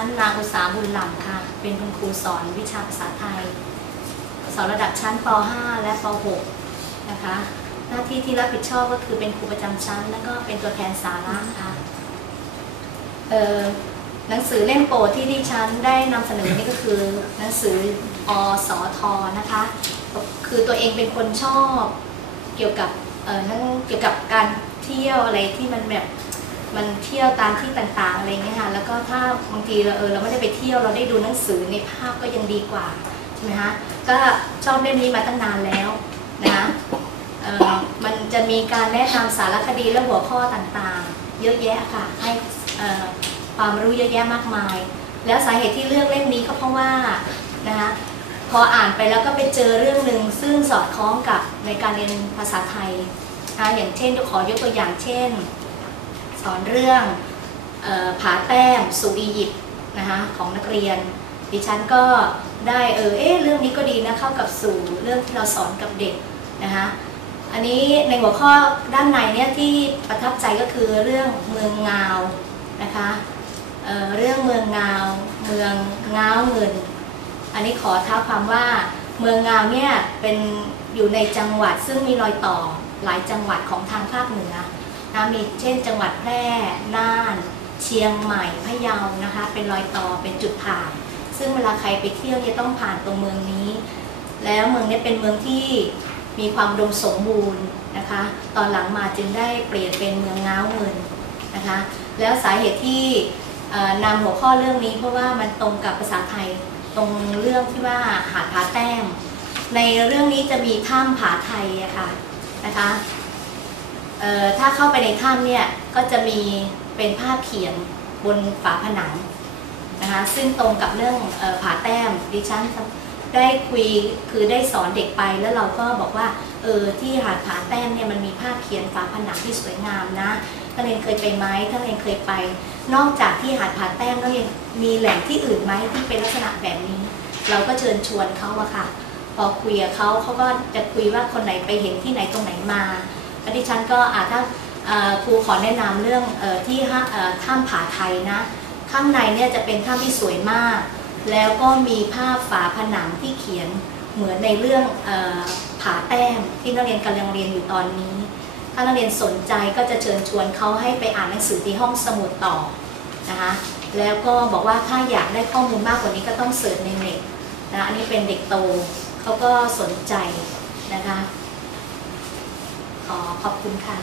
ชั้นนางอุตสาบุญหลังค่ะ เป็นคุณครูสอนวิชาภาษาไทย สอนระดับชั้นป .5 และป .6 นะคะ หน้าที่ที่รับผิดชอบก็คือเป็นครูประจำชั้น แล้วก็เป็นตัวแทนสาระค่ะเอ่อหนังสือเล่มโปรดที่ดิฉันได้นำเสนอนี่ก็คือหนังสืออสอทนะคะ คือตัวเองเป็นคนชอบเกี่ยวกับเอ่อนั่นเกี่ยวกับการเที่ยวอะไรที่มันแบบ มันเที่ยวตามที่ต่างๆอะไรเงี้ยค่ะแล้วก็ถ้าบางทีเราเออเราไม่ได้ไปเที่ยวเราได้ดูหนังสือในภาพก็ยังดีกว่าใช่ไหมคะก็ชอบเล่มนี้มาตั้งนานแล้วนะเออมันจะมีการแนะนำสารคดีและหัวข้อต่างๆ เยอะแยะค่ะให้เอ่อความรู้เยอะแยะมากมาย แล้วสาเหตุที่เลือกเล่มนี้ก็เพราะว่านะคะพออ่านไปแล้วก็ไปเจอเรื่องหนึ่งซึ่งสอดคล้องกับในการเรียนภาษาไทยนะอย่างเช่นขอยกตัวอย่างเช่น สอนเรื่องออผาแต้มสู่อียิปต์นะคะของนักเรียน ดิฉันก็ได้เออเอ๊เรื่องนี้ก็ดีนะเข้ากับสู่เรื่องที่เราสอนกับเด็กนะคะอันนี้ในหัวข้อด้านในเนี่ยที่ประทับใจก็คือเรื่องเมืองงาวนะคะเเรื่องเมืองงาวเมืองงาวเงิน อันนี้ขอท้าความว่าเมืองงาวเนี่ยเป็นอยู่ในจังหวัดซึ่งมีรอยต่อหลายจังหวัดของทางภาคเหนือ นะมีเช่นจังหวัดแพร่น่าน เชียงใหม่พะเยานะคะ เป็นรอยต่อเป็นจุดผ่าน ซึ่งเวลาใครไปเที่ยวเนี่ยต้องผ่านตรงเมืองนี้ แล้วเมืองนี้เป็นเมืองที่มีความดมสมบูรณ์นะคะ ตอนหลังมาจึงได้เปลี่ยนเป็นเมืองง้าวเงินนะคะ แล้วสาเหตุที่นำหัวข้อเรื่องนี้เพราะว่ามันตรงกับภาษาไทยตรงเรื่องที่ว่าหาดผาแต้ม ในเรื่องนี้จะมีถ้ำผาไทยอะค่ะนะคะ ถ้าเข้าไปในถ้ำเนี่ยก็จะมีเป็นภาพเขียนบนฝาผนังนะคะซึ่งตรงกับเรื่องออผาแต้มดิฉันได้คุยคือได้สอนเด็กไปแล้วเราก็บอกว่าเออที่หาดผาแต้มเนี่ยมันมีภาพเขียนฝาผนังที่สวยงามนะท่านเรียนเคยไปไหมท่านเรียนเคยไป นอกจากที่หาดผาแต้มแล้วยังมีแหล่งที่อื่นไหมที่เป็นลักษณะแบบนี้ เราก็เชิญชวนเขาอะค่ะพอคุยกับเขาเขาก็จะคุยว่าคนไหนไปเห็นที่ไหนตรงไหนมา ดิฉันก็อาถ้าครูขอแนะนำเรื่องอที่ห้าถ้ำผาไทยนะข้างในเนี่ยจะเป็นถ้ำที่สวยมาก แล้วก็มีภาพฝาผนังที่เขียนเหมือนในเรื่องอผาแต้มที่นักเรียนกำลังเรียนอยู่ตอนนี้ ถ้านักเรียนสนใจก็จะเชิญชวนเขาให้ไปอ่านหนังสือที่ห้องสมุดต่อนะคะแล้วก็บอกว่าถ้าอยากได้ข้อมูลมากกว่านี้ก็ต้องเสิร์ชในเน็ตนะอันนี้เป็นเด็กโตเขาก็สนใจนะคะ ขอขอบคุณค่ะ